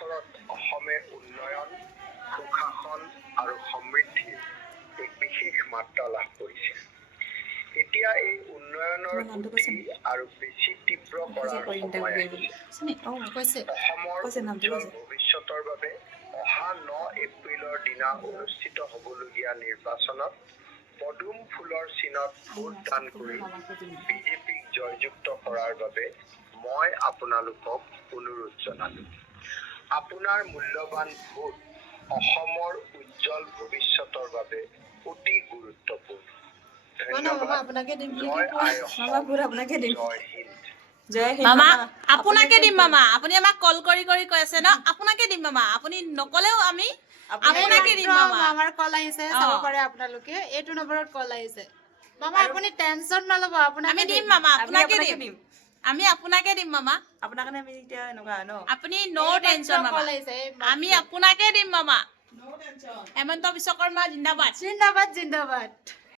বছৰত অসমে উন্নয়ন, সুশাসন আৰু সমৃদ্ধিৰ এক বিশেষ মাত্ৰা লাভ কৰিছে। এতিয়া এই উন্নয়নৰ গতি আৰু বেছি তীব্ৰ কৰাৰ সময় আহিছে। অসমৰ উজ্জ্বল ভৱিষ্যতৰ বাবে অহা 9 এপ্ৰিলৰ দিনা অনুষ্ঠিত হ'বলগীয়া নিৰ্বাচনত পদুম ফুলৰ চিনত ভোটদান কৰি বিজেপিক জয়যুক্ত কৰাৰ বাবে মই আপোনালোকক অনুৰোধ জনালো। আপোনাৰ মূল্যৱান ভোট অসমৰ উজ্জ্বল ভৱিষ্যতৰ বাবে অতি গুৰুত্বপূৰ্ণ। ধন্যবাদ। জয় আই অসম, জয় হিন্দ। মামা আপোনাকে দিম মামা। আপুনি আমাক কল কৰি কৰি কৈ আছে ন, আপোনাকে দিম মামা। আপুনি নকলেও আমি আপোনাকে দিম মামা। মামাৰ কল আহিছে, চাব পাৰে আপোনালোকে। এইটো নম্বৰত কল আহিছে। মামা আপুনি টেনচন নল'ব, আমি দিম মামা, আপোনাকে দিম। আমি আপোনাকে দিম মামা। আপোনাৰ কাৰণে আমি এতিয়া এনেকুৱা ন, আপুনি ন' টেনচন মামা। আমি আপোনাকে দিম মামা। হেমন্ত বিশ্বকৰ্মা জিন্দাবাদ। জিন্দাবাদ জিন্দাবাদ।